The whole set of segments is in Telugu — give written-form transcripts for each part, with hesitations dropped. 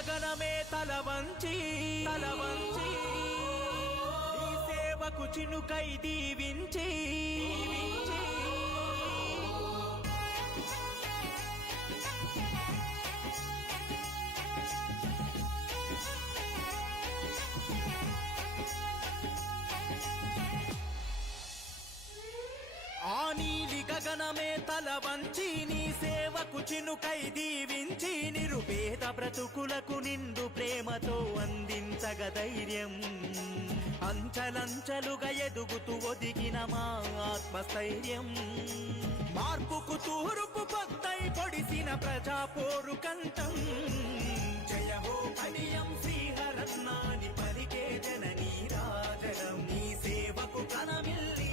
గగనమే తల వంచి నీ సేవకు చినుకై దీవించి ఆ నీలి గగనమే తల వంచి నీ సేవకు చినుకై దీవించి నిరుపేద బ్రతుకులకు నిండు ప్రేమతో అందించగ ధైర్యం అంచలంచలుగా ఎదుగుతూ ఒదిగిన మా ఆత్మస్థైర్యం మార్పుకు తూర్పు పొద్దై పొడిసిన ప్రజా పోరు కంఠం జయ హో కడియం శ్రీహరత్నాని పలికే జననీ రాజనం నీ సేవకు కనమిల్లి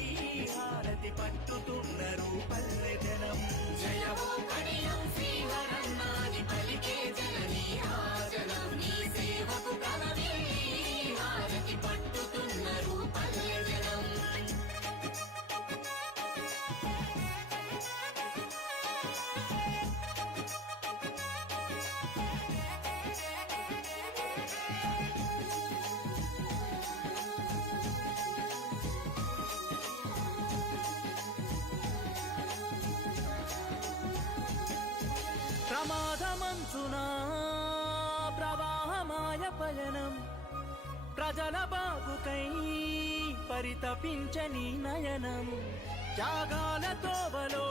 హారతి పట్టుతున్నారు పల్లె జనం జయ హో కడియం శ్రీహరన్నాని పలికే జననీ రాజనం నీ సేవకు కనమిల్లి హారతి పట్టుతున్నారు పల్లె జనం ప్రమాదమంచునా ప్రవాహమాయ పయనం ప్రజల బాగుకై పరితపించని నయనం త్యాగాల తోవలో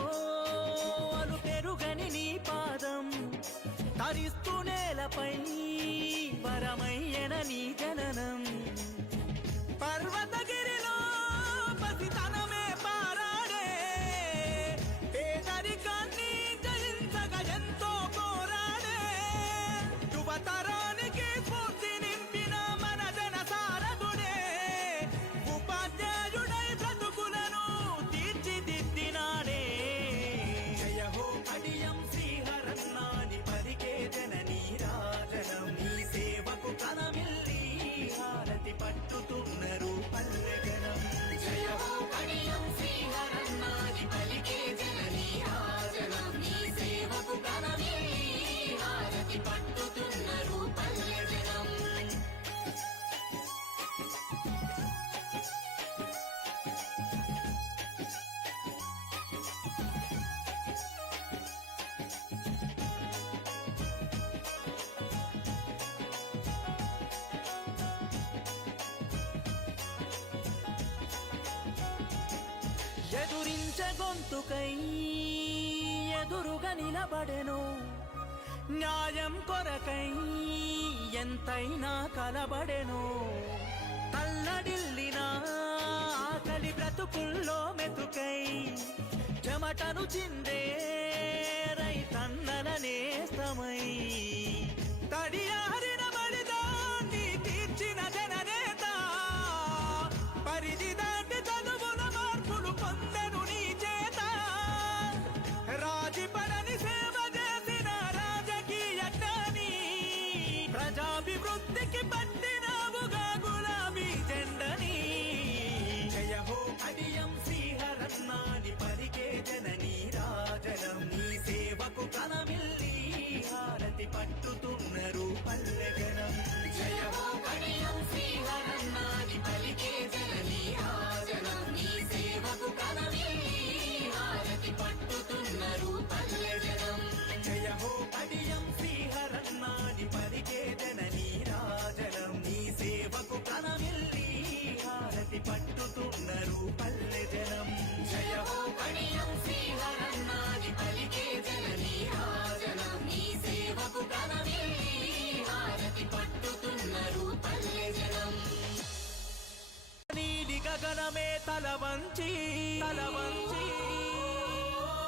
అలు పెరుగని నీ పాదం తరిస్తూ నేలపై వరమయ్యన నీ జననం పర్వతగిరిలో పసితనమే పారాడే పేదరికాన్ని జయించగా ఎంతో పోరాడే యువతరానికి స్ఫూర్తి నింపిన మన జన సారథుడే ఉపాధ్యాయుడై బ్రతుకులను తీర్చిదిద్దినాడే జయ హో కడియం శ్రీహరన్నాని పలికే జననీ రాజనం నీ సేవకు కనమిల్లి హారతి పట్టుతున్నారు పల్లె జనం జయ హో కడియం శ్రీహరన్నాని పలికే జననీ రాజనం నీ సేవకు కనమిల్లి హారతి పట్టుతున్నారు పల్లె జనం ఎదురించే గొంతుకై ఎదురుగా నిలబడెను న్యాయం కొరకై ఎంతైనా కలబడెను తల్లడిల్లిన ఆకలి బ్రతుకుల్లో మెతుకై చెమటను చిందే రైతన్నల నేస్తమై తడియారిన బలిదాన్ని తీర్చిన జననేత పరిధి దాటి చదువుల మార్పులు పొందెను నీ చేత రాజీపడని సేవ చేసిన రాజకీయ జ్ఞాని ప్రజాభివృద్ధికి పట్టినావుగా గులాబీ జెండని జయ హో కడియం శ్రీహరత్నాని పలికే జననీ రాజనం నీ సేవకు కనమిల్లి హారతి పట్టుతున్నారు పల్లె జనం జయ హో కడియం శ్రీహరన్నాని పలికే జననీ రాజనం నీ సేవకు కనమిల్లి హారతి పట్టుతున్నారు పల్లె జనం జయ హో కడియం శ్రీహరన్నాని పలికే జననీ రాజనం నీ సేవకు కనమిల్లి హారతి పట్టుతున్నారు పల్లె జనం జయ హో కడియం శ్రీహరన్నాని పలికే జననీ రాజనం నీ సేవకు కనమిల్లి హారతి పట్టుతున్నారు పల్లె జనం నీలి గగనమే తల వంచి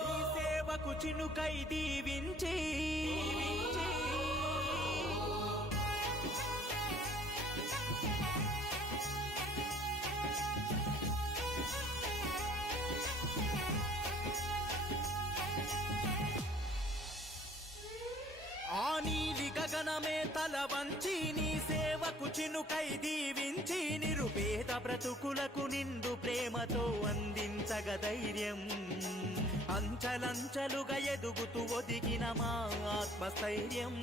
నీ సేవకు చినుకై దీవించి ఆ నీలి గగనమే తల వంచి నీ సేవకు చినుకై దీవించి నిరుపేద బ్రతుకులకు నిండు ప్రేమతో అందించగ ధైర్యం అంచలంచలుగా ఎదుగుతూ ఒదిగిన మా ఆత్మస్థైర్యం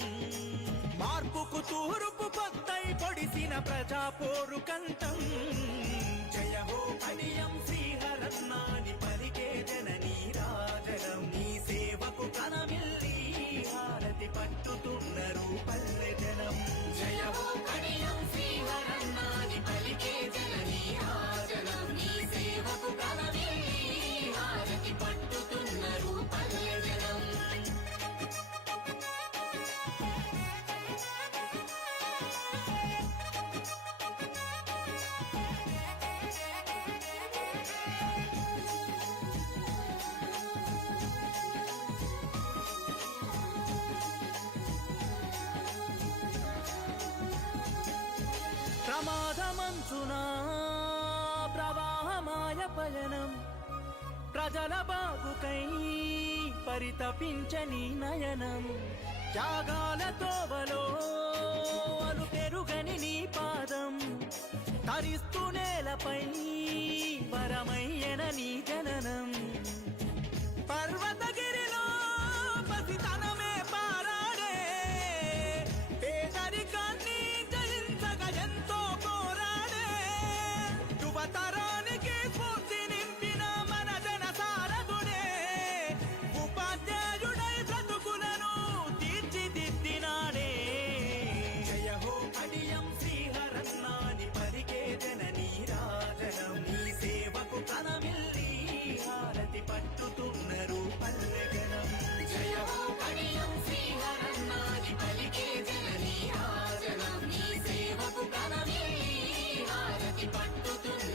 మార్పుకు చేసిన ప్రజా పోరు కంఠం జయ హో కడియం శ్రీహరన్నాని పలికే జననీ రాజనం నీ సేవకు కనమిల్లి హారతి పట్టుతున్నారు పల్లె జనం జయ హో కడియం శ్రీహరన్నాని పలికే జననీ రాజనం నీ సేవకు కలవిల్లి హారతి పట్టుతున్నారు పల్లె జనం ప్రమాదమంచునా ప్రవాహమాయ పయనం ప్రజల బాగుకై పరితపించని నయనం త్యాగాల తోవలో